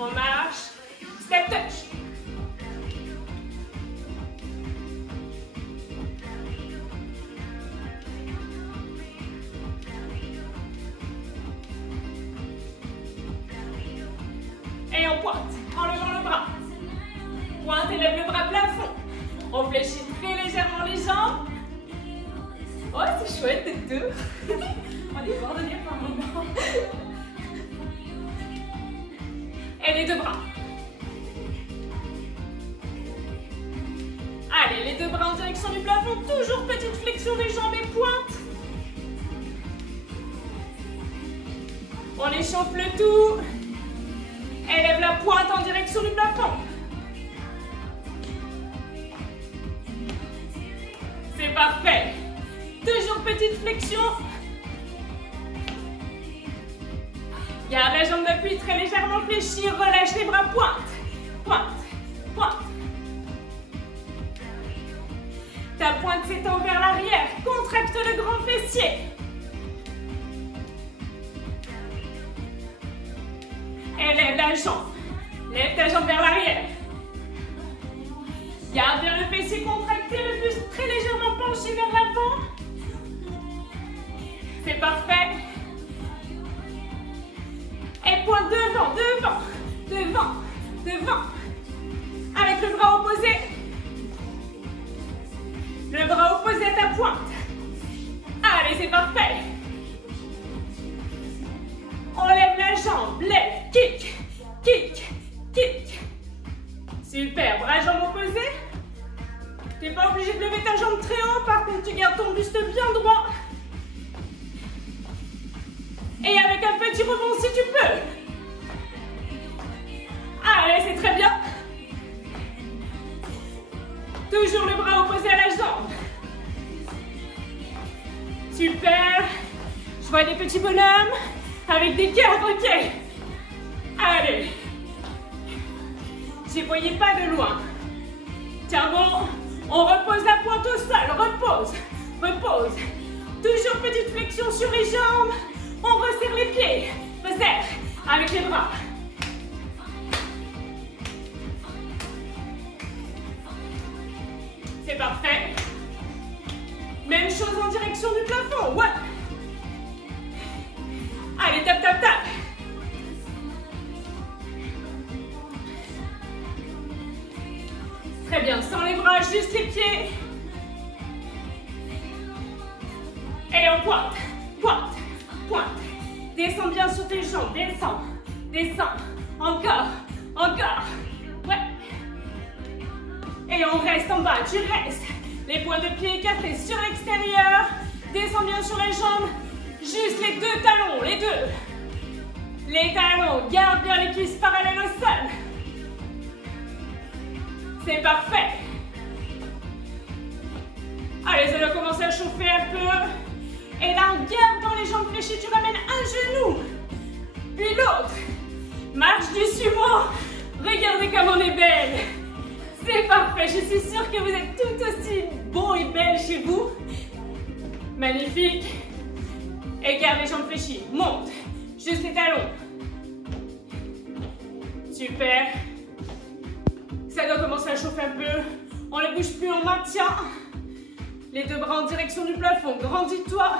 On marche. Step touch. Et on pointe en levant le bras. Pointe et lève le bras plafond. On fléchit très légèrement les jambes. Oh, c'est chouette d'être deux. On est coordonnés par moment. Et les deux bras. Allez, les deux bras en direction du plafond. Toujours petite flexion des jambes et pointe. On échauffe le tout. Élève la pointe en direction du plafond. C'est parfait. Toujours petite flexion. Garde la jambe d'appui très légèrement fléchie. Relâche les bras, pointe. Pointe. Pointe. Ta pointe s'étend vers l'arrière. Contracte le grand fessier. Élève la jambe. Lève ta jambe vers l'arrière. Garde bien le fessier contracté, le buste très légèrement penché vers l'avant. C'est parfait. Et pointe devant, devant, devant, devant. Avec le bras opposé. Le bras opposé à ta pointe. Allez, c'est parfait. On lève la jambe, lève, kick, kick, kick. Super, bras jambes opposés. Tu n'es pas obligé de lever ta jambe très haut, par contre tu gardes ton buste bien droit. Et avec un petit rebond si tu peux. Allez, c'est très bien. Toujours le bras opposé à la jambe. Super. Je vois des petits bonhommes avec des cœurs, ok. Allez. Je ne voyais pas de loin. Tiens bon, on repose la pointe au sol, repose, repose. Toujours petite flexion sur les jambes. On resserre les pieds, resserre avec les bras. C'est parfait. Même chose en direction du plafond, ouais. Allez, tape, tape, tape. Très bien, sans les bras, juste les pieds. Et on pointe, pointe, pointe. Descends bien sur tes jambes, descends, descends. Encore, encore. Ouais. Et on reste en bas, tu restes. Les points de pied écartés sur l'extérieur. Descends bien sur les jambes. Juste les deux talons, les deux. Les talons, garde bien les cuisses parallèles au sol. C'est parfait. Allez, ça va commencer à chauffer un peu. Et là, en gardant les jambes fléchies, tu ramènes un genou. Puis l'autre. Marche du sumo. Regardez comme on est belle. C'est parfait. Je suis sûre que vous êtes tout aussi beau et belle chez vous. Magnifique. Et garde les jambes fléchies. Monte. Juste les talons. Super. Ça doit commencer à chauffer un peu. On ne bouge plus, on maintient. Les deux bras en direction du plafond. Grandis-toi.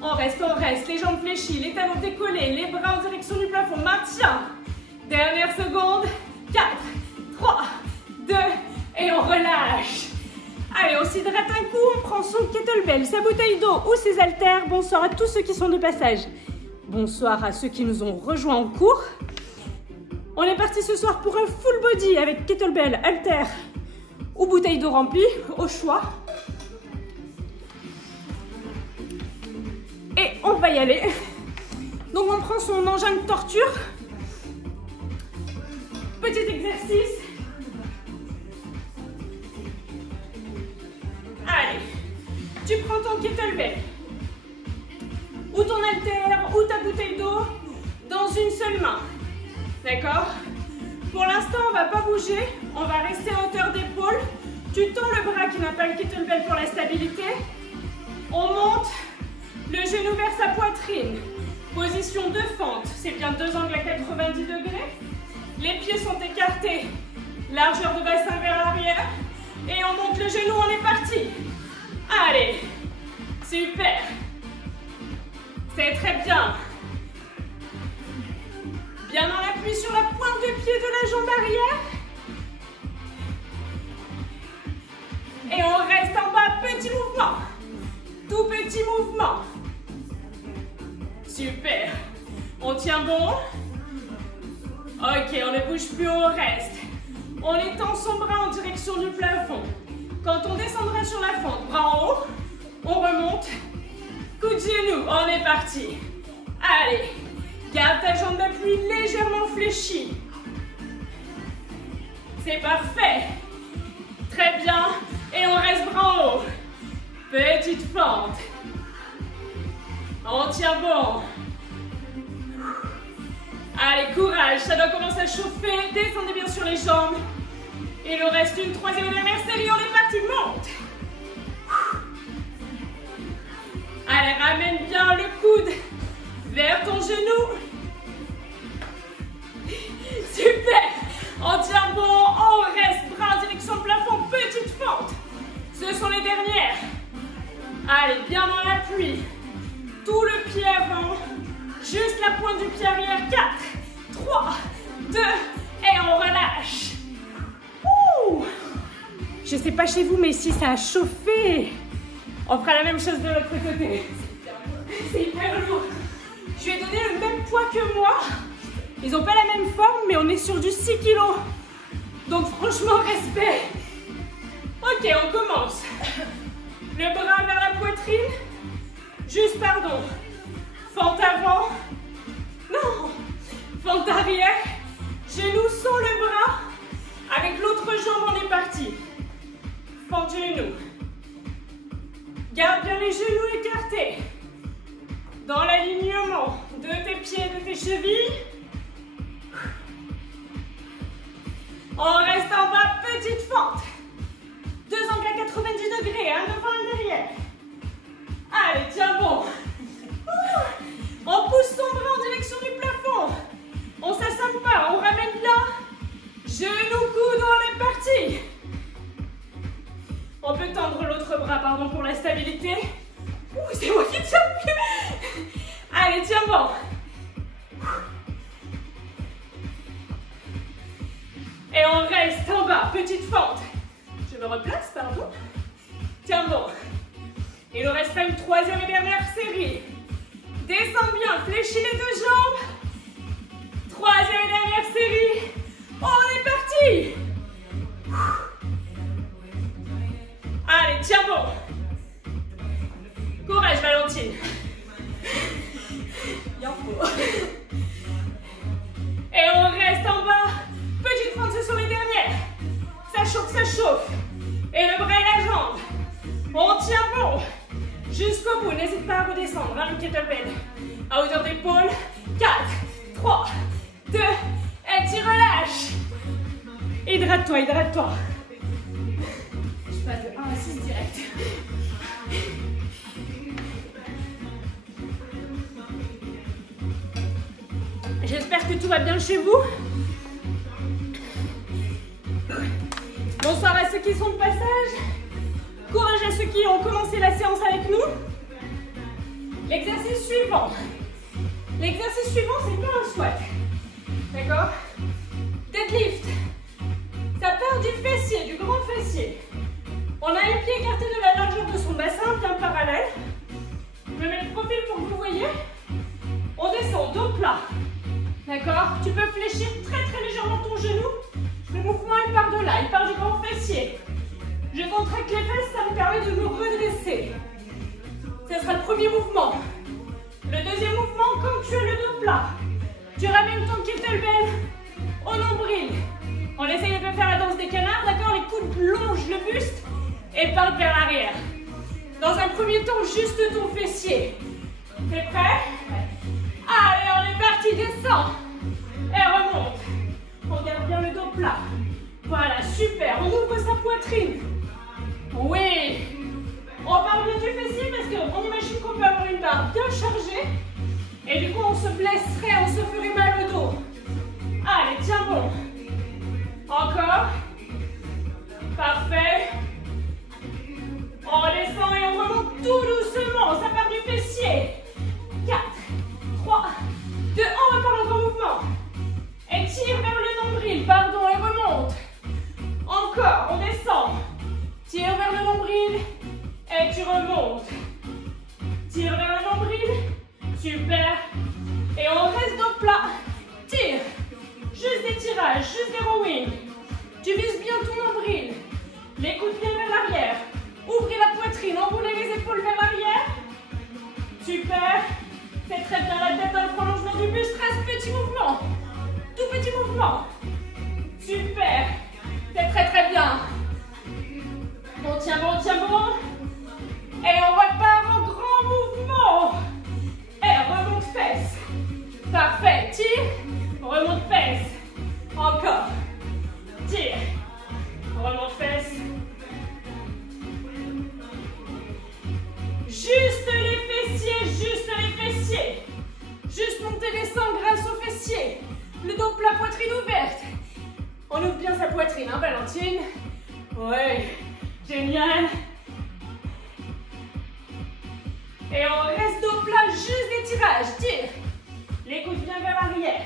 On reste, on reste. Les jambes fléchies, les talons décollés, les bras en direction du plafond. Maintien. Dernière seconde. 4, 3, 2, et on relâche. Allez, on s'hydrate un coup. On prend son kettlebell, sa bouteille d'eau ou ses haltères. Bonsoir à tous ceux qui sont de passage. Bonsoir à ceux qui nous ont rejoints en cours. On est parti ce soir pour un full body avec kettlebell, haltères ou bouteille d'eau remplie, au choix. Et on va y aller. Donc on prend son engin de torture. Petit exercice. Allez, tu prends ton kettlebell ou ton haltère ou ta bouteille d'eau dans une seule main. D'accord? Pour l'instant, on ne va pas bouger. On va rester à hauteur d'épaule. Tu tends le bras qui n'a pas le kettlebell pour la stabilité. On monte le genou vers sa poitrine. Position de fente, c'est bien 2 angles à 90 degrés. Les pieds sont écartés, largeur de bassin vers l'arrière. Et on monte le genou, on est parti. Allez, super. C'est très bien. Bien dans l'appui sur la pointe de pied de la jambe arrière. Et on reste en bas, petit mouvement. Tout petit mouvement. Super. On tient bon. Ok, on ne bouge plus, on reste. On étend son bras en direction du plafond. Quand on descendra sur la fente, bras en haut, on remonte. Coup de genou, on est parti. Allez, garde ta jambe d'appui légèrement fléchie. C'est parfait. Très bien. Et on reste bras en haut. Petite fente. On tient bon. Allez, courage, ça doit commencer à chauffer. Descendez bien sur les jambes. Il nous reste une troisième et dernière série, on est parti, monte. Allez, ramène bien le coude vers ton genou. Super. On tient bon, on reste, bras en direction du plafond, petite fente. Ce sont les dernières. Allez, bien dans l'appui. Tout le pied avant. Juste la pointe du pied arrière. 4, 3, 2, et on relâche. Ouh. Je sais pas chez vous, mais ici ça a chauffé. On fera la même chose de l'autre côté. C'est hyper lourd. Je vais donner le même poids que moi. Ils n'ont pas la même forme, mais on est sur du 6 kg. Donc franchement, respect. Ok, on commence. Le bras vers la poitrine. Juste, pardon. Fente avant. Non. Fente arrière. Genou sur le bras. Avec l'autre jambe, on est parti. Fente genou. Garde bien les genoux écartés. Dans l'alignement de tes pieds, de tes chevilles. On reste en bas, petite fente. 2 angles à 90 degrés, un devant et derrière. Allez, tiens bon. On pousse son bras en direction du plafond. On s'assomme pas, on ramène bien. Genou, coude, on est parti. On peut tendre l'autre bras, pardon, pour la stabilité. C'est moi qui tiens plus. Allez, tiens bon. Et on reste en bas, petite fente. Je me replace, pardon. Tiens bon. Il nous restera une troisième et dernière série. Descends bien, fléchis les deux jambes. Troisième et dernière série. On est parti. Allez, tiens bon. Courage, Valentine. Il en faut. Et on reste en bas. Petite fente, ce sont les dernières. Ça chauffe, ça chauffe. Et le bras et la jambe. On tient bon. Jusqu'au bout. N'hésite pas à redescendre. Hein, le kettlebell. À hauteur d'épaule. 4, 3, 2, et tu relâches. Hydrate-toi, hydrate-toi. Je passe de 1 à 6 direct. J'espère que tout va bien chez vous. Bonsoir à ceux qui sont de passage. Courage à ceux qui ont commencé la séance avec nous. L'exercice suivant. L'exercice suivant, c'est pas un squat. D'accord? Deadlift. Ça part du fessier, du grand fessier. On a les pieds écartés de la largeur de son bassin, bien parallèle. Je me mets le profil pour que vous voyez. On descend, dos plat. D'accord? Tu peux fléchir très très légèrement ton genou. Le mouvement, il part de là, il part du grand fessier. Je contracte les fesses, ça me permet de me redresser. Ce sera le premier mouvement. Le deuxième mouvement, comme tu as le dos plat, tu ramènes ton kettlebell au nombril. On essaye de faire la danse des canards, d'accord? Les coudes plongent le buste et partent vers l'arrière. Dans un premier temps, juste ton fessier. T'es prêt? Allez, on est parti, descends. Et remonte. On garde bien le dos plat. Voilà, super. On ouvre sa poitrine. Oui. On part bien du fessier parce qu'on imagine qu'on peut avoir une barre bien chargée. Et du coup, on se blesserait, on se ferait mal au dos. Allez, tiens bon. Encore. Parfait. On redescend et on remonte tout doucement. Ça part du fessier. 4, 3, 2, 1. On repart en grand mouvement. Et tire vers le nombril. Pardon, et remonte. Encore, on descend. Tire vers le nombril. Et tu remontes. Tire vers le nombril. Super. Et on reste dos plat. Tire. Juste des tirages, juste des rowing. Tu vises bien ton nombril. Les coudes bien vers l'arrière. Ouvrez la poitrine, enroulez les épaules vers l'arrière. Super. C'est très bien, la tête dans le prolongement du buste. Reste petit mouvement. Tout petit mouvement. Super. C'est très très bien. On tient bon, on tient bon. Et on repart en grand mouvement. Et remonte fesses. Parfait. Tire. Remonte fesses. Encore. Tire. Remonte fesses. Juste les fessiers, juste les fessiers. Juste monter, descendre grâce aux fessiers. Le dos plat, poitrine ouverte. On ouvre bien sa poitrine, hein, Valentine? Ouais, génial. Et on reste dos plat, juste des tirages. Tire. Les coudes bien vers l'arrière.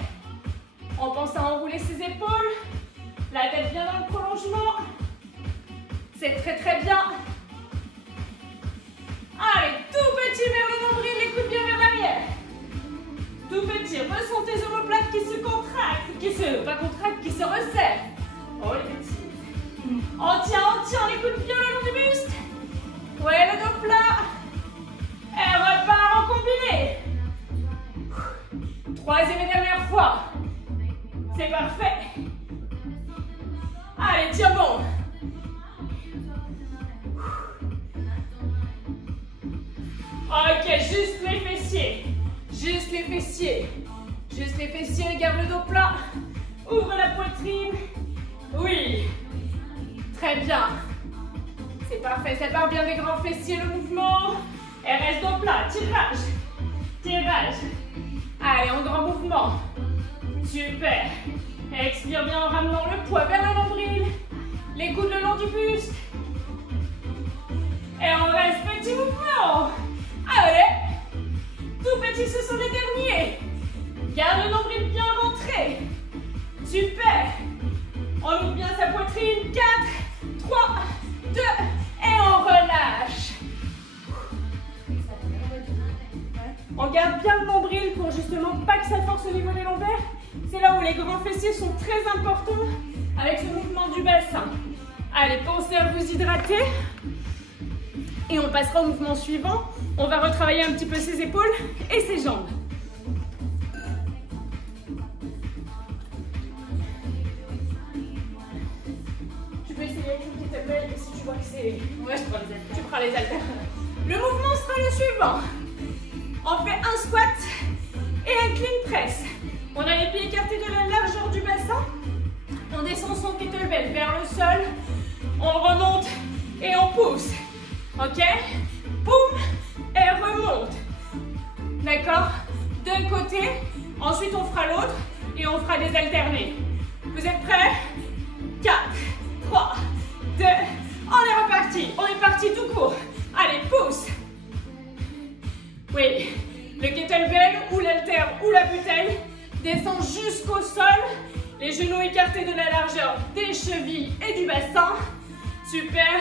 On pense à enrouler ses épaules. La tête bien dans le prolongement. C'est très très bien. Allez, tout petit vers le nombril, les coudes bien vers l'arrière. Tout petit, ressens tes omoplates qui se contractent, pas contractent, qui se resserrent. Oh les petits. On tient, les coudes bien le long du buste. Ouais, le dos plat. Et on repart en combiné. Troisième et dernière fois. C'est parfait. Allez, tiens bon. Ok, juste les fessiers. Juste les fessiers. Juste les fessiers, garde le dos plat. Ouvre la poitrine. Oui. Très bien. C'est parfait, ça part bien des grands fessiers, le mouvement. Et reste dos plat, tirage. Tirage. Allez, en grand mouvement. Super. Expire bien en ramenant le poids vers le nombril. Les coudes le long du buste. Et on reste petit mouvement. Allez. Tout petit, ce sont les derniers. Garde le nombril bien rentré. Super. On ouvre bien sa poitrine. 4, 3, 2, et on relâche. On garde bien le nombril pour justement pas que ça force au niveau des lombaires. C'est là où les grands fessiers sont très importants avec ce mouvement du bassin. Allez, pensez à vous hydrater. Et on passera au mouvement suivant. On va retravailler un petit peu ses épaules et ses jambes. Tu peux essayer avec une petite appel si tu vois que c'est... Ouais, je prends les haltères. Tu prends les haltères. Le mouvement sera le suivant. On fait un squat et un clean press. On a les pieds écartés de la largeur du bassin. On descend son kettlebell vers le sol. On remonte et on pousse. Ok? Boum! Et remonte. D'accord? D'un côté. Ensuite, on fera l'autre. Et on fera des alternés. Vous êtes prêts? 4, 3, 2. On est reparti. On est parti tout court. Allez, pousse. Oui. Le kettlebell ou l'haltère ou la bouteille descend jusqu'au sol. Les genoux écartés de la largeur des chevilles et du bassin. Super.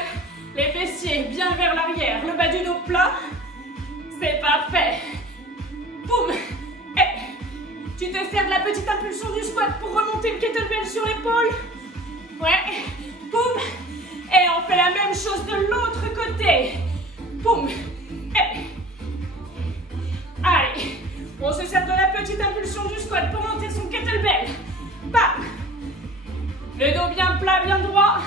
Les fessiers bien vers l'arrière. Le bas du dos plat. C'est parfait. Boum. Et tu te sers de la petite impulsion du squat pour remonter le kettlebell sur l'épaule. Ouais. Boum. Et on fait la même chose de l'autre côté. Boum. Et allez. On se sert de la petite impulsion du squat pour monter son kettlebell. Bam. Le dos bien plat, bien droit.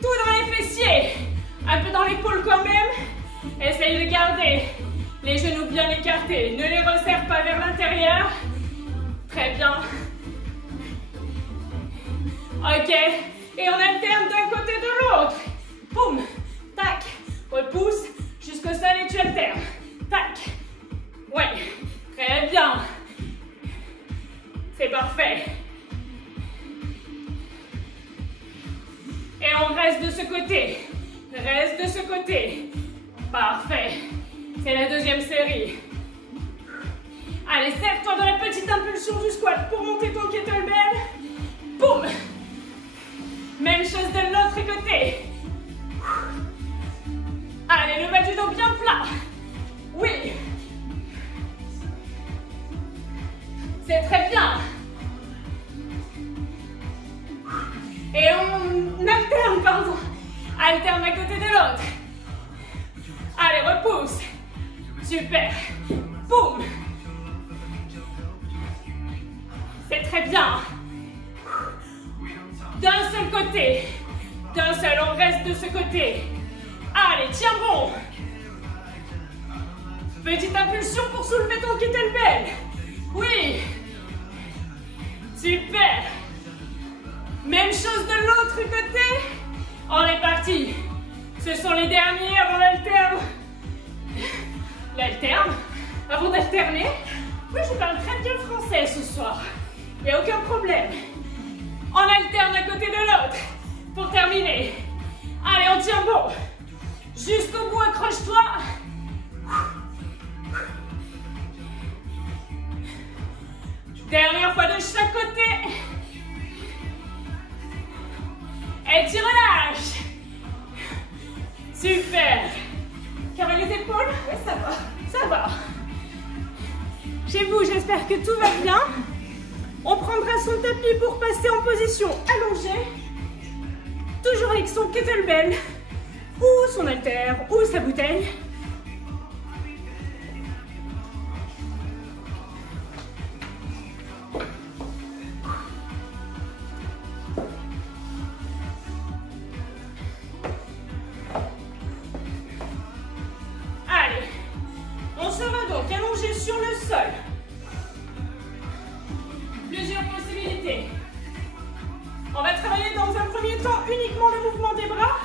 Tout dans les fessiers. Un peu dans l'épaule quand même. Essaye de garder les genoux bien écartés. Ne les resserre pas vers l'intérieur. Très bien. Ok. Et on alterne d'un côté de l'autre. Boum. Tac. Repousse jusqu'au sol et tu alternes. Tac. Ouais. reste de ce côté. Parfait. C'est la deuxième série. Allez, serre-toi dans la petite impulsion du squat pour monter ton kettlebell. Boum. Même chose de l'autre côté. Allez, le bas du dos bien plat. Oui. C'est très bien. Et on alterne, pardon. Alterne à côté de l'autre. Allez, repousse. Super. Boum. C'est très bien. D'un seul côté. D'un seul, on reste de ce côté. Allez, tiens bon. Petite impulsion pour soulever ton kettlebell. Oui. Super. Même chose de l'autre côté. On est parti. Ce sont les derniers avant l'alterne. L'alterne? Avant d'alterner? Oui, je parle très bien français ce soir. Il n'y a aucun problème. On alterne à côté de l'autre. Pour terminer. Allez, on tient bon. Jusqu'au bout, accroche-toi. Dernière fois de chaque côté. Et tu relâches. Super. Carré les épaules? Oui, ça va. Ça va. Chez vous, j'espère que tout va bien. On prendra son tapis pour passer en position allongée. Toujours avec son kettlebell, ou son haltère, ou sa bouteille. Allez, on sera donc allongé sur le sol. Plusieurs possibilités. On va travailler dans un premier temps uniquement le mouvement des bras,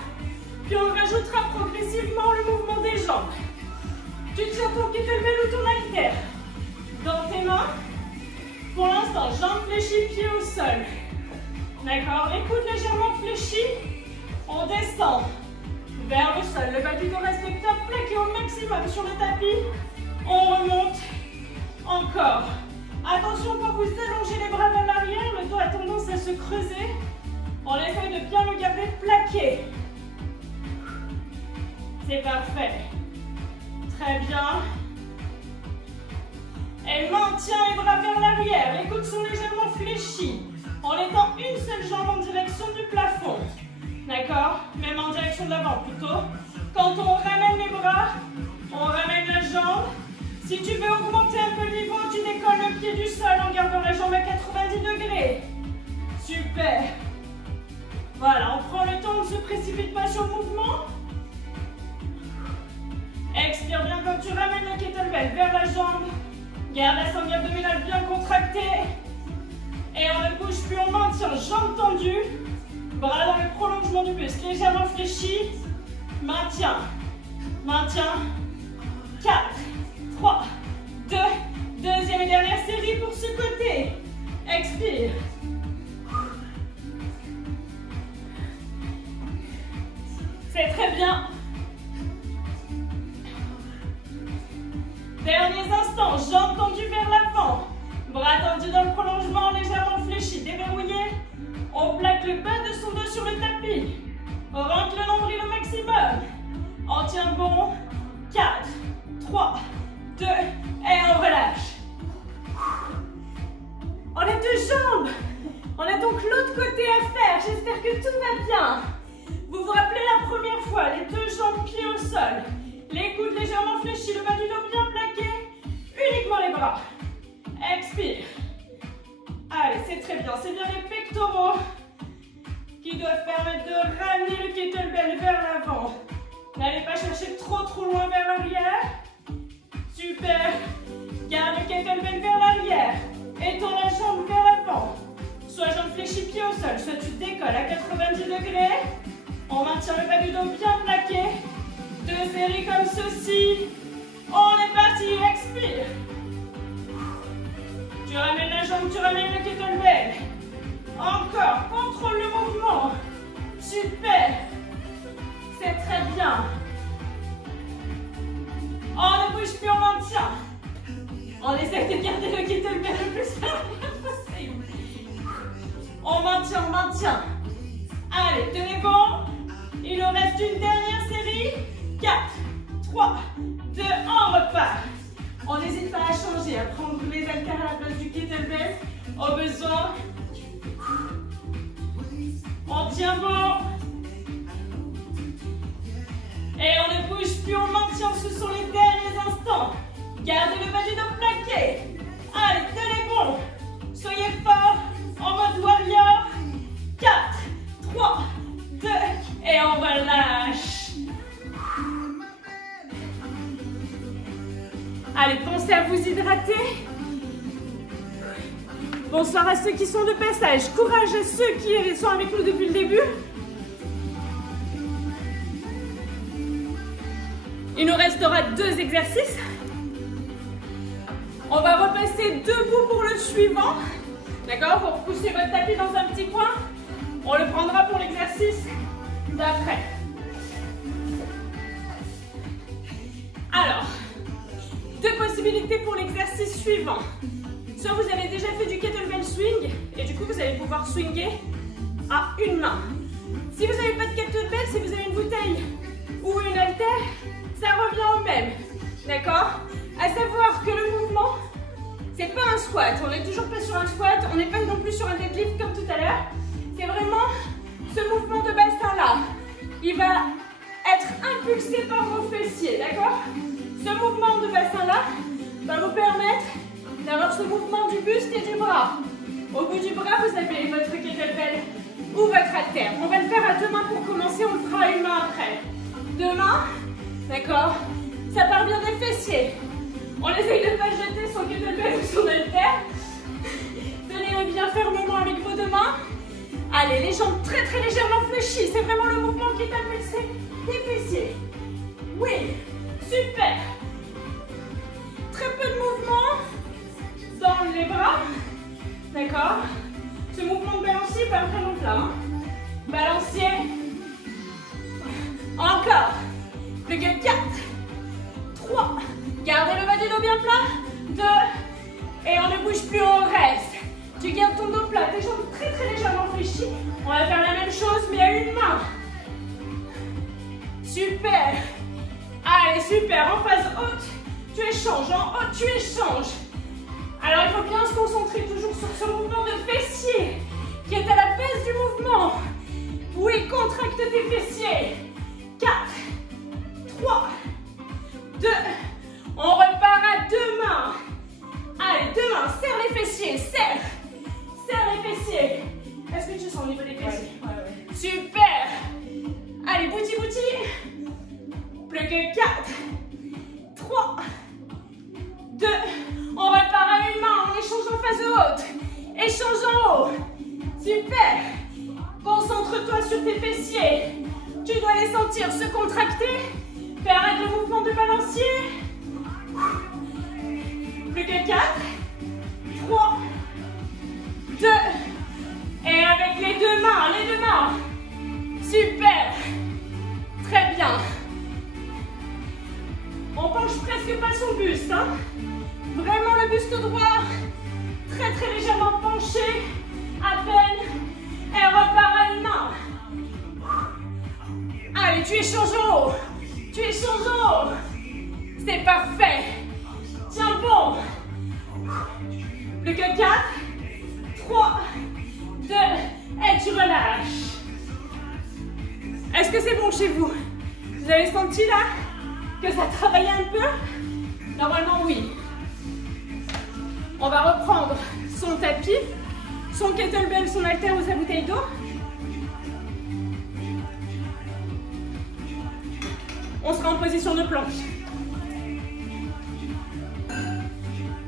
puis on rajoutera progressivement le mouvement des jambes. Tu tiens ton kettlebell ou ton haltère dans tes mains. Pour l'instant, jambes fléchies, pieds au sol. D'accord, les coudes légèrement fléchis. On descend vers le sol. Le bas du dos reste bien plaqué au maximum sur le tapis. On remonte encore. Attention, quand vous allongez les bras vers l'arrière, le dos a tendance à se creuser. On essaye de bien le garder plaqué. C'est parfait. Très bien. Et maintient les bras vers l'arrière. Les coudes sont légèrement fléchis. En étant une seule jambe en direction du plafond. D'accord? Même en direction de l'avant plutôt. Quand on ramène les bras, on ramène la jambe. Si tu veux augmenter un peu le niveau, tu décolles le pied du sol en gardant la jambe à 90 degrés. Super. Voilà, on prend le temps, on ne se précipite pas sur le mouvement. Expire bien quand tu ramènes le kettlebell vers la jambe. Garde la sangle abdominale bien contractée. Et on ne bouge plus, on maintient jambes tendues. Bras dans le prolongement du buste, légèrement fléchi. Maintien. Maintien. 4, 3, 2, deuxième et dernière série pour ce côté. Expire. C'est très bien. Derniers instants, jambes tendues vers l'avant. Bras tendus dans le prolongement, légèrement fléchi, déverrouillé. On plaque le bas de son dos sur le tapis. On rentre le nombril au maximum. On tient bon. 4, 3, 2, et on relâche. On a deux jambes. On a donc l'autre côté à faire. J'espère que tout va bien. Vous vous rappelez la première fois, les deux jambes pieds au sol. Les coudes légèrement fléchis, le bas du dos bien plaqué. Uniquement les bras. Expire. Allez, c'est très bien. C'est bien les pectoraux qui doivent permettre de ramener le kettlebell vers l'avant. N'allez pas chercher trop loin vers l'arrière. Super. Garde le kettlebell vers l'arrière. Étends la jambe vers l'avant. Soit jambe fléchie, pied au sol, soit tu décolles à 90 degrés. On maintient le bas du dos bien plaqué. Deux séries comme ceci. On est parti, expire. Tu ramènes la jambe, tu ramènes le kettlebell. Encore, contrôle le mouvement. Super. C'est très bien. maintient. On ne bouge plus, on maintient. On essaie de garder le kettlebell le plus possible. On maintient, on maintient. Allez, tenez bon. Il nous reste une dernière série. 4, 3, 2, on repart. On n'hésite pas à changer, à prendre les haltères à la place du kettlebell. Au besoin. On tient bon. Et on ne bouge plus, on maintient, ce sont les derniers instants. Gardez le bas du dos plaqué. Allez, tenez bon. Soyez forts en mode warrior. 4, 3, 2, et on relâche. Allez, pensez à vous hydrater. Bonsoir à ceux qui sont de passage. Courage à ceux qui sont avec nous depuis le début. Il nous restera 2 exercices. On va repasser debout pour le suivant. D'accord? Pour pousser votre tapis dans un petit coin. On le prendra pour l'exercice d'après. Alors, 2 possibilités pour l'exercice suivant. Soit vous avez déjà fait du kettlebell swing et du coup vous allez pouvoir swinger à une main. Si vous n'avez pas de kettlebell, si vous avez une bouteille ou une haltère, ça revient au même. D'accord? À savoir que le mouvement, c'est pas un squat. On n'est toujours pas sur un squat, on n'est pas non plus sur un deadlift comme tout à l'heure. C'est vraiment ce mouvement de bassin là. Il va être impulsé par vos fessiers, d'accord? Ce mouvement de bassin là va vous permettre d'avoir ce mouvement du buste et du bras. Au bout du bras, vous avez votre kettlebell ou votre haltère. On va le faire à 2 mains pour commencer, on le fera à une main après. 2 mains, d'accord? Ça part bien des fessiers. On essaye de ne pas jeter son kettlebell ou son haltère. Tenez-le bien fermement avec vos 2 mains. Allez, les jambes très très légèrement fléchies. C'est vraiment le mouvement qui est impulsé des fessiers. Oui, super. Très peu de mouvement dans les bras. D'accord? Ce mouvement de balancier, pas vraiment plat. Hein? Balancier. Encore. Plus que 4, 3. Gardez le bas du dos bien plat. 2. Et on ne bouge plus, on reste. Tu gardes ton dos plat, tes jambes très très légèrement fléchies. On va faire la même chose mais à une main. Super. Allez, super. En phase haute, tu échanges. En haut, tu échanges. Alors, il faut bien se concentrer toujours sur ce mouvement de fessier qui est à la base du mouvement. Oui, contracte tes fessiers. 4, 3, 2. On repart à 2 mains. Allez, 2 mains. Serre les fessiers. Serre. Serre les fessiers. Est-ce que tu sens au niveau des fessiers? Ouais. Super. Allez, bouti, bouti. Plus que 4, 3, 2. On repart à une main. On échange en phase haute. Échange en haut. Super. Concentre-toi sur tes fessiers. Tu dois les sentir se contracter. Fais arrête le mouvement de balancier. Plus que 4, 3, 2. Et avec les 2 mains, les 2 mains. Super. Très bien. On penche presque pas son buste. Hein. Vraiment le buste droit. Très très légèrement penché. À peine. Et repart à une main. Allez, tu échanges en haut. Tu échanges en haut. C'est parfait. Tiens bon. Plus que 4, 3, 2, et tu relâches. Est-ce que c'est bon chez vous? Vous avez senti là que ça travaillait un peu? Normalement oui. On va reprendre son tapis, son kettlebell, son haltère ou sa bouteille d'eau. On sera en position de planche.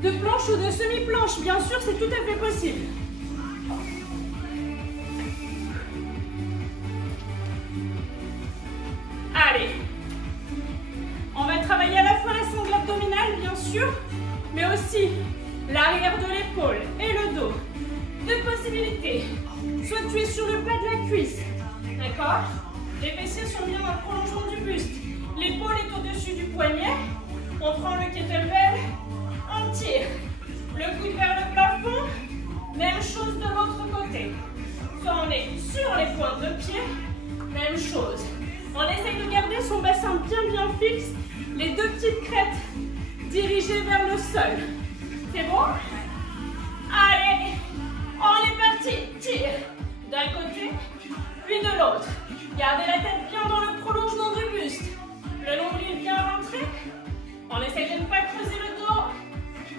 De planche ou de semi-planche, bien sûr, c'est tout à fait possible. Allez. On va travailler à la fois la sangle abdominale, bien sûr, mais aussi l'arrière de l'épaule et le dos. 2 possibilités. Soit tu es sur le bas de la cuisse, d'accord? Les fessiers sont bien dans le prolongement du buste. L'épaule est au-dessus du poignet. On prend le kettlebell, on tire. Le coude vers le plafond. Même chose de l'autre côté. Soit on est sur les pointes de pied. Même chose. On essaye de garder son bassin bien fixe. Les deux petites crêtes dirigées vers le sol. C'est bon? Allez, on est parti. Tire d'un côté, puis de l'autre. Gardez la tête bien dans le prolongement du buste. Le nombril bien rentré. On essaye de ne pas creuser le dos.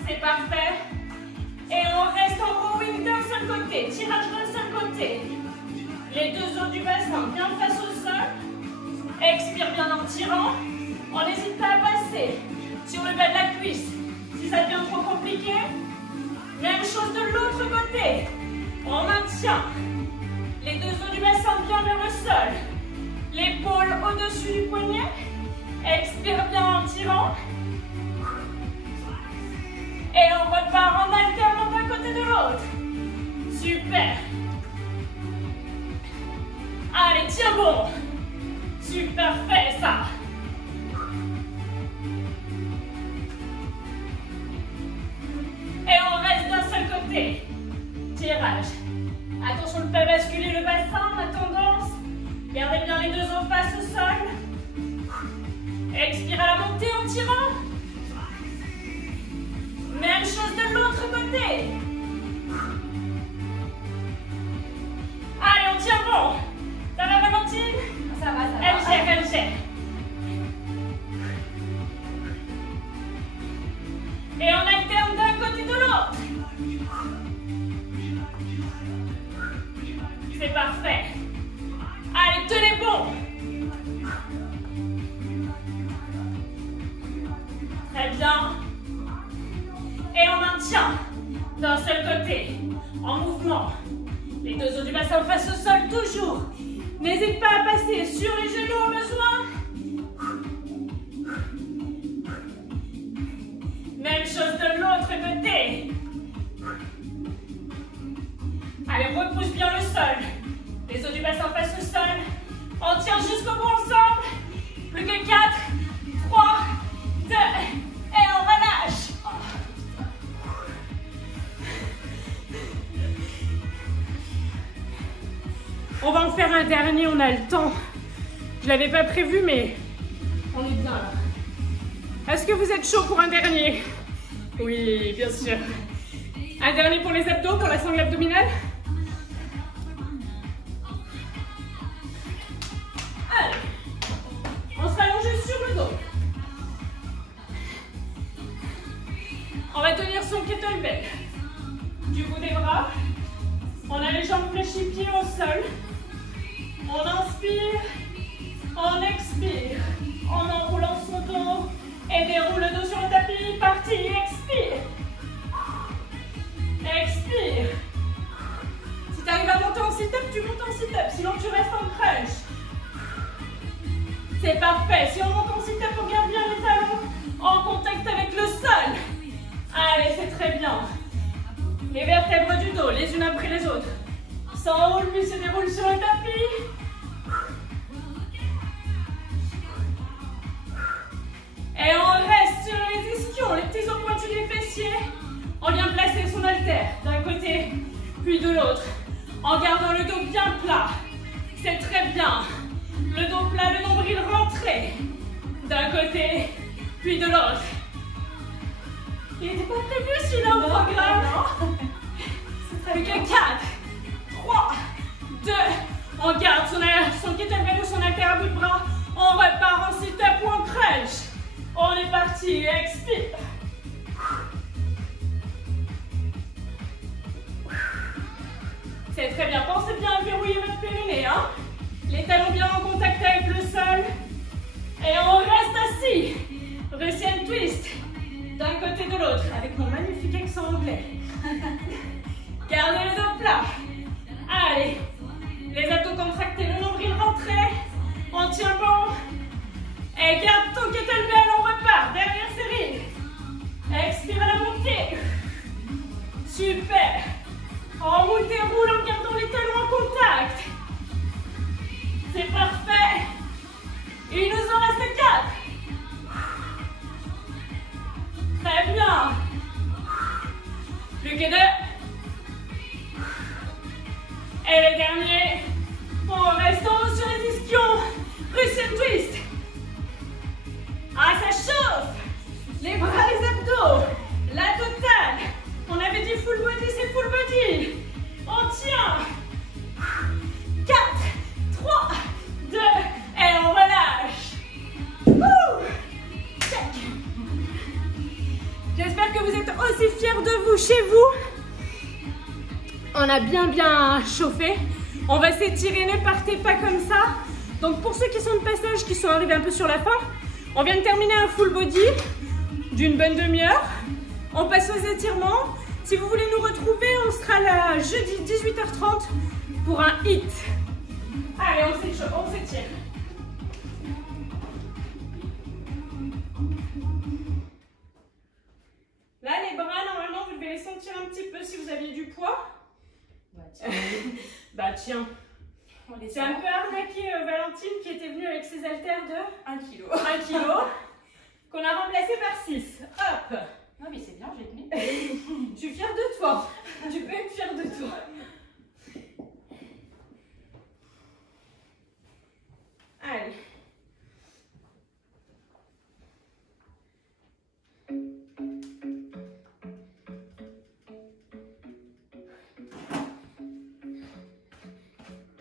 C'est parfait. Et on reste en rowing d'un seul côté. Tirage d'un seul côté. Les deux os du bassin bien face au sol. Expire bien en tirant. On n'hésite pas à passer sur le bas de la cuisse. Si ça devient trop compliqué, même chose de l'autre côté. On maintient les deux os du bassin bien vers le sol. L'épaule au-dessus du poignet. Expire bien en tirant. Et on repart en alternant d'un côté de l'autre. Super. Allez, tiens bon. Super fait ça. Et on reste d'un seul côté. Tirage. Attention de ne pas basculer le bassin, la tendance. Gardez bien les deux os face au sol. Expire à la montée en tirant. Même chose de l'autre côté. Allez, on tient bon. Ça va, Valentine? Ça va. Elle gère. Et on alterne d'un côté de l'autre. C'est parfait. Allez, tenez bon. Très bien. Et on maintient d'un seul côté, en mouvement. Les deux os du bassin face au sol, toujours. N'hésite pas à passer sur les genoux au besoin. Même chose de l'autre côté. Allez, repousse bien le sol. Les os du bassin face au sol. On tient jusqu'au bout ensemble. Plus que 4, 3, 2, et on relâche. On va en faire un dernier, on a le temps. Je l'avais pas prévu, mais on est bien là. Est-ce que vous êtes chaud pour un dernier? Oui, bien sûr. Un dernier pour les abdos, pour la sangle abdominale. Allez, on se rallonge sur le dos. On va tenir son kettlebell. Du bout des bras. On a les jambes fléchies, pieds au sol. On inspire, on expire. En enroulant son dos et déroule le dos sur le tapis. Parti, expire. Expire. Si tu arrives à monter en sit-up, tu montes en sit-up. Sinon, tu restes en crunch. C'est parfait. Si on monte en sit-up, on garde bien les talons en contact avec le sol. Allez, c'est très bien. Les vertèbres du dos, les unes après les autres. S'enroule puis se déroule sur le tapis. Et on reste sur les ischions, les petits os pointus des fessiers. On vient placer son haltère d'un côté puis de l'autre. En gardant le dos bien plat. C'est très bien. Le dos plat, le nombril rentré. D'un côté puis de l'autre. Il n'était pas prévu celui-là au programme. Plus que 4, 3, 2. On garde son kettlebell ou son haltère à bout de bras. On repart en sit-up ou en crunch. On est parti. Expire. C'est très bien. Pensez bien à verrouiller votre périnée. Hein? Les talons bien en contact avec le sol. Et on reste assis. Russian twist. D'un côté de l'autre. Avec mon magnifique accent anglais. Gardez le dos plat. Allez. Les abdos contractés, le nombril rentré. On tient bon. Et garde ton kettlebell, on repart. Dernière série. Expire à la montée. Super. En route et roule en gardant les talons en contact. C'est parfait. Plus que 2. Et le dernier. On reste en haut sur les ischions. Russian twist. Ah, ça chauffe. Les bras, les abdos. La totale. On avait dit full body, c'est full body. On tient. 4, 3, 2, et on relâche. Check. J'espère que vous êtes aussi fiers de vous chez vous. On a bien chauffé. On va s'étirer, ne partez pas comme ça. Donc pour ceux qui sont de passage, qui sont arrivés un peu sur la fin, on vient de terminer un full body d'une bonne demi-heure. On passe aux étirements. Si vous voulez nous retrouver, on sera là jeudi 18h30 pour un hit. Allez, on s'étire. Là, les bras, normalement, vous devez les sentir un petit peu si vous aviez du poids. Bah tiens. C'est un peu arnaqué Valentine qui était venue avec ses haltères de 1 kg. 1 kg. Qu'on a remplacé par 6. Hop. Non mais c'est bien, j'ai tenu. Je suis fière de toi. Tu peux être fière de toi. Allez.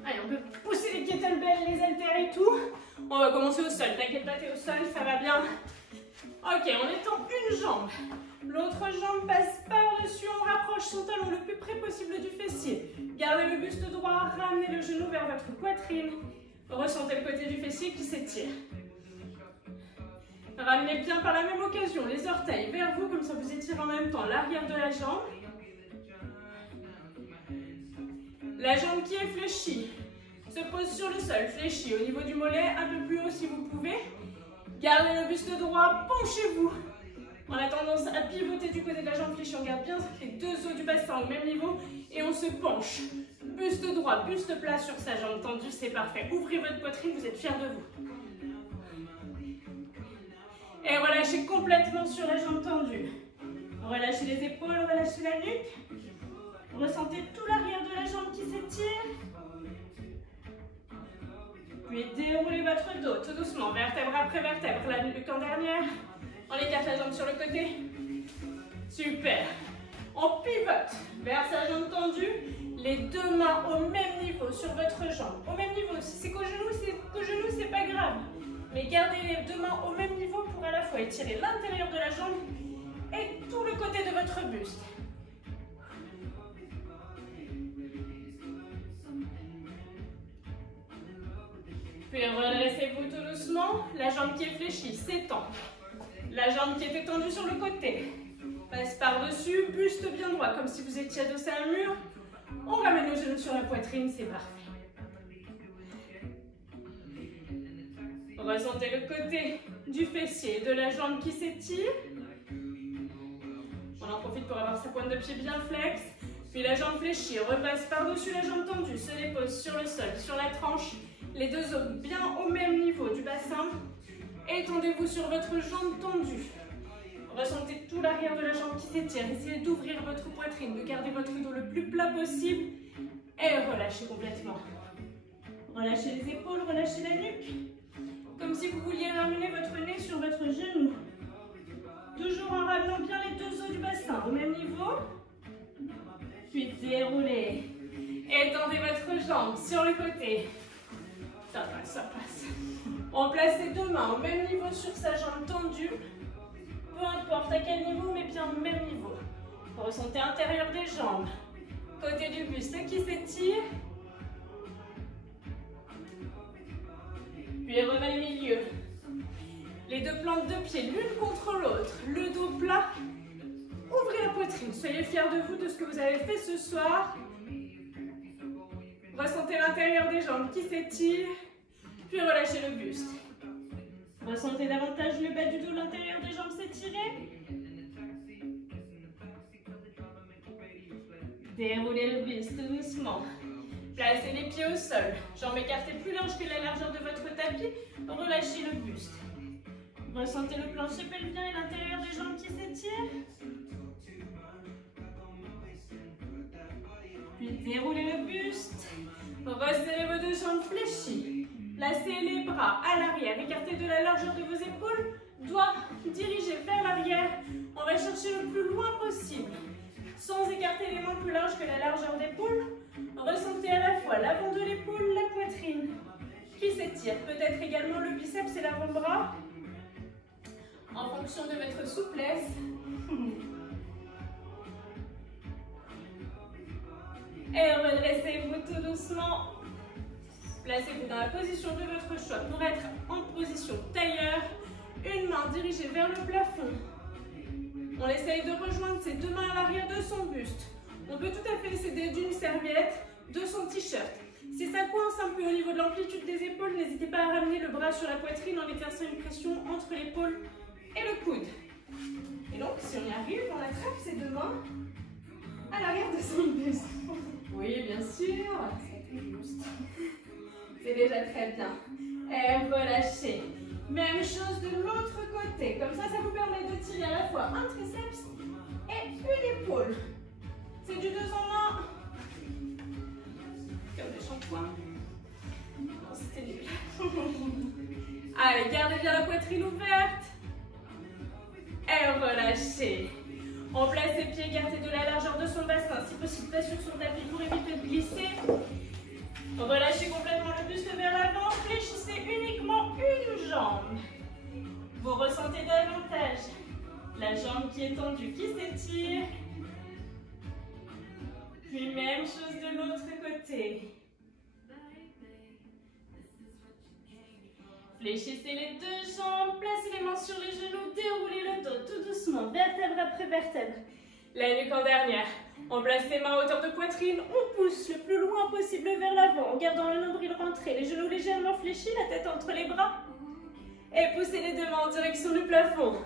Allez, on peut pousser les kettlebells, les haltères et tout. On va commencer au sol. T'inquiète pas, t'es au sol, ça va bien. Ok, on étend une jambe. L'autre jambe passe par-dessus, on rapproche son talon le plus près possible du fessier. Gardez le buste droit, ramenez le genou vers votre poitrine. Ressentez le côté du fessier qui s'étire. Ramenez bien par la même occasion les orteils vers vous, comme ça vous étirez en même temps l'arrière de la jambe. La jambe qui est fléchie se pose sur le sol, fléchie au niveau du mollet, un peu plus haut si vous pouvez. Gardez le buste droit, penchez-vous. On a tendance à pivoter du côté de la jambe fléchie. On garde bien les deux os du bassin au même niveau et on se penche. Buste droit, buste plat sur sa jambe tendue, c'est parfait. Ouvrez votre poitrine, vous êtes fiers de vous. Et relâchez complètement sur la jambe tendue. Relâchez les épaules, relâchez la nuque. Ressentez tout l'arrière de la jambe qui s'étire. Puis déroulez votre dos tout doucement, vertèbre après vertèbre, la nuque en dernière. On écarte la jambe sur le côté. Super. On pivote vers sa jambe tendue. Les deux mains au même niveau sur votre jambe. Au même niveau. Si c'est qu'au genou, c'est pas grave. Mais gardez les deux mains au même niveau pour à la fois étirer l'intérieur de la jambe et tout le côté de votre buste. Puis redressez-vous tout doucement. La jambe qui est fléchie s'étend. La jambe qui est étendue sur le côté passe par-dessus, buste bien droit, comme si vous étiez adossé à un mur. On ramène le genou sur la poitrine, c'est parfait. Ressentez le côté du fessier, de la jambe qui s'étire. On en profite pour avoir sa pointe de pied bien flex. Puis la jambe fléchie, repasse par-dessus la jambe tendue, se dépose sur le sol, sur la tranche. Les deux os bien au même niveau du bassin. Étendez-vous sur votre jambe tendue. Ressentez tout l'arrière de la jambe qui s'étire. Essayez d'ouvrir votre poitrine, de garder votre dos le plus plat possible. Et relâchez complètement. Relâchez les épaules, relâchez la nuque. Comme si vous vouliez ramener votre nez sur votre genou. Toujours en ramenant bien les deux os du bassin au même niveau. Puis déroulez. Étendez votre jambe sur le côté. Ça passe, ça passe. On place les deux mains au même niveau sur sa jambe tendue. Peu importe à quel niveau, mais bien au même niveau. Ressentez l'intérieur des jambes. Côté du buste qui s'étire. Puis revenez milieu. Les deux plantes de pied l'une contre l'autre. Le dos plat. Ouvrez la poitrine. Soyez fiers de vous, de ce que vous avez fait ce soir. Ressentez l'intérieur des jambes qui s'étire. Puis relâchez le buste. Ressentez davantage le bas du dos, l'intérieur des jambes s'étirer. Déroulez le buste doucement. Placez les pieds au sol. Jambes écartées plus larges que la largeur de votre tapis. Relâchez le buste. Ressentez le plancher pelvien et l'intérieur des jambes qui s'étirent. Déroulez le buste. Resserrez vos deux jambes fléchies. Placez les bras à l'arrière. Écartez de la largeur de vos épaules. Doigts dirigés vers l'arrière. On va chercher le plus loin possible. Sans écarter les mains plus larges que la largeur d'épaule. Ressentez à la fois l'avant de l'épaule, la poitrine qui s'étire. Peut-être également le biceps et l'avant-bras. En fonction de votre souplesse. Et redressez-vous tout doucement. Placez-vous dans la position de votre choix pour être en position tailleur. Une main dirigée vers le plafond. On essaye de rejoindre ses deux mains à l'arrière de son buste. On peut tout à fait s'aider d'une serviette, de son t-shirt. Si ça coince un peu au niveau de l'amplitude des épaules, n'hésitez pas à ramener le bras sur la poitrine en exerçant une pression entre l'épaule et le coude. Et donc, si on y arrive, on attrape ses deux mains à l'arrière de son buste. Oui, bien sûr, c'est déjà très bien. Et relâchez. Même chose de l'autre côté. Comme ça vous permet de tirer à la fois un triceps et une épaule. C'est du 2 en 1. Comme des shampoings. Non, c'était nul. Allez, gardez bien la poitrine ouverte. Et relâchez. On place les pieds écartés de la largeur de son bassin. Si possible, pas sur son tapis pour éviter de glisser. Relâchez complètement le buste vers l'avant. Fléchissez uniquement une jambe. Vous ressentez davantage la jambe qui est tendue, qui s'étire. Puis même chose de l'autre côté. Fléchissez les deux jambes, placez les mains sur les genoux, déroulez le dos tout doucement, vertèbre après vertèbre. La nuque en dernière. On place les mains à hauteur de poitrine, on pousse le plus loin possible vers l'avant en gardant le nombril rentré, les genoux légèrement fléchis, la tête entre les bras. Et poussez les deux mains en direction du plafond.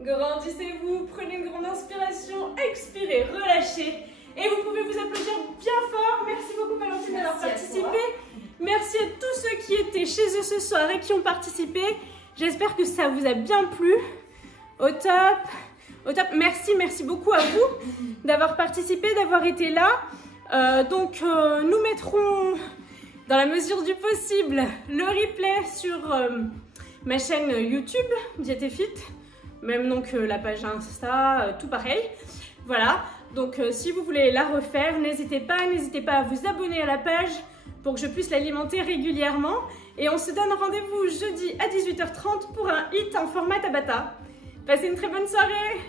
Grandissez-vous, prenez une grande inspiration, expirez, relâchez. Et vous pouvez vous applaudir bien fort. Merci beaucoup Valentine d'avoir participé. Merci à tous ceux qui étaient chez eux ce soir et qui ont participé. J'espère que ça vous a bien plu. Au top. Au top. Merci beaucoup à vous d'avoir participé, d'avoir été là. Nous mettrons, dans la mesure du possible, le replay sur ma chaîne YouTube, Diète et Fit. Même donc la page Insta, tout pareil. Voilà. Donc si vous voulez la refaire, n'hésitez pas à vous abonner à la page pour que je puisse l'alimenter régulièrement. Et on se donne rendez-vous jeudi à 18h30 pour un hit en format Tabata. Passez une très bonne soirée!